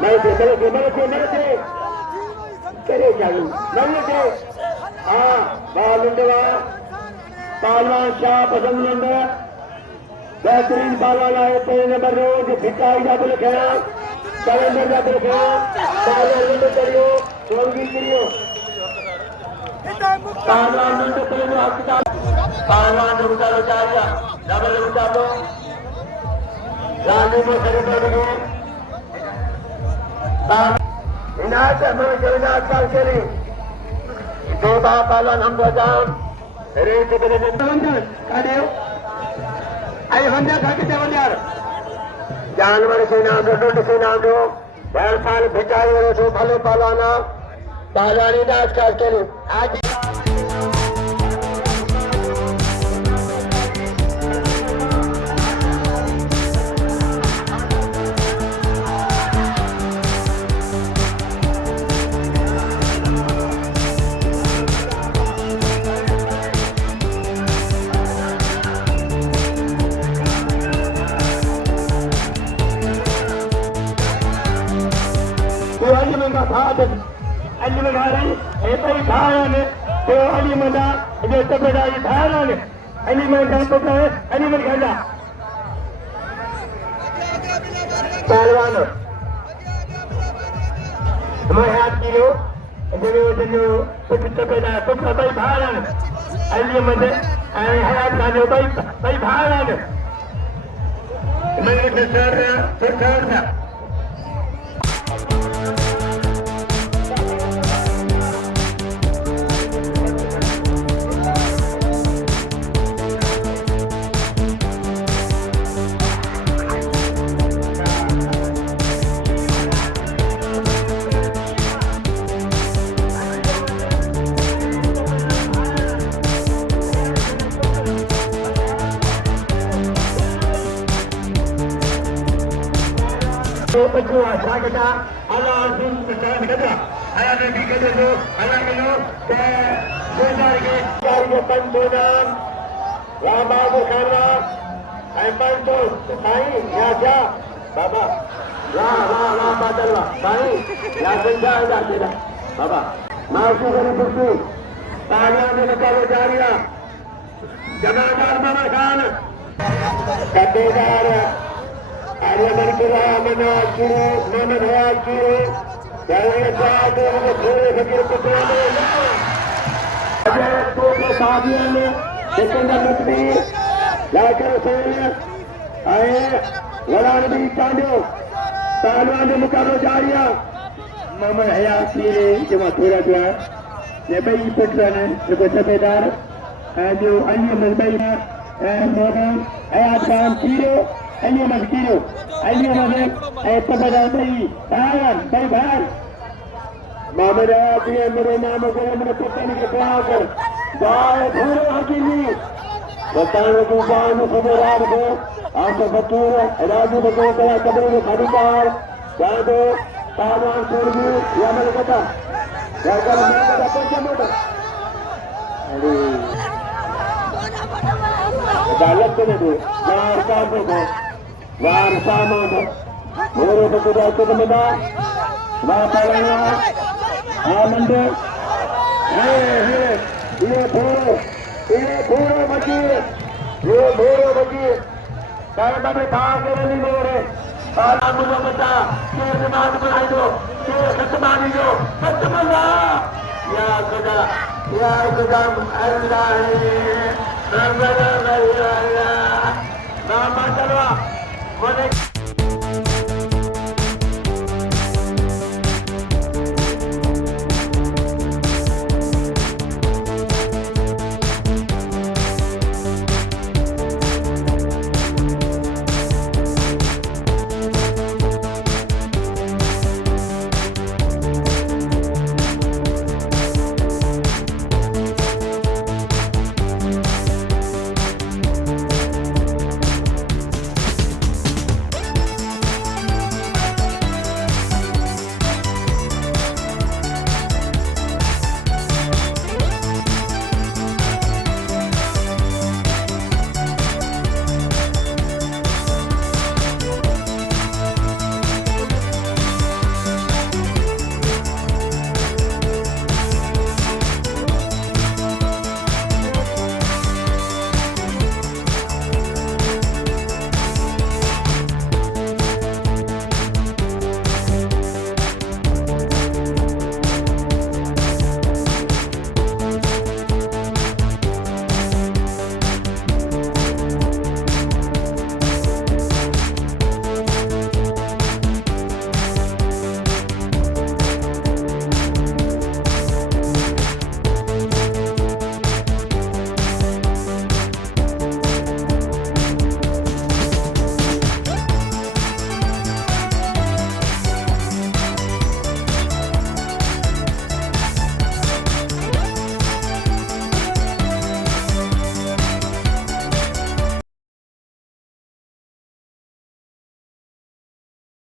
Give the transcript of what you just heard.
मेरे करे चालू मेरे हाँ बाल पहलवान शाह पसंद बेहतरीन पहलवान आए पहले नंबर रोज भिखारी का बोले खेला कैलेंडर का बोले खेला पहलवान करियो सोलगी करियो पहलवान तो पहले हॉस्पिटल पहलवान उतारो चाहिए डबल उतारो रानी में खड़े बैठ गए इनायत में जगन्नाथ का चली दो बार पहलवान हम बजान रेस के लिए बंदर काढ़ियो आई बंदर खाके देवल यार जानवर से नाम दो डंड से नाम दो हर साल भिखारी वालों से भले पहलवाना पहलवानी नाच का चली आज Alimentarem, itu ibaran, itu alimentar, itu sepeda ibaran, alimentar bukan, alimentar. Pehluan, semangat kilo, itu sepeda, sepeda ibaran, alimentar, hayat kado ibaran. Mereka besar. Berdua kita Allah Sultan kita ayah Nabi kita tu ayah kita benar ke cari bantuan lama berkara ayah bantu saya ya ja baba la badallah saya ya senja tidak baba masuk dari buku tanya ni kalau jariah jamaah mana kan kategori Malakhra Mela Sultan Faqeer jangan jatuh dengan Faqeer pehlwan ada dua sahabat ne sekendar menteri laker saya walau lebih pandu pehluan mukabil jariah mama hayati cuma thora lebih pehlwan sepedar जो अन्य मजबूरी Mohan ayat kan kiro अन्य मजकीरो अन्य मजब ऐसा बजाते ही भाई मामला दिए मेरे नाम को मेरे पता नहीं क्या कर गाय भूरे हकीमी बताने को गाय में खबर रात को आपको फकीर राजू को कहा कब्र में खाली कार जाए दो पहलवान सूरबी या मैंने कहा जाकर मैं कहा पैसा मोटा अदालत को दे वार का को वार सामान मेरे को तो जाके तो मिला वार पहलवान आनंद ये भोरो बची कारण में भाग नहीं मोरे और मुझे बता के दिमाग में आई दो के खत्मानी दो खत्मला या खुदा अल्लाह है नाम चलवा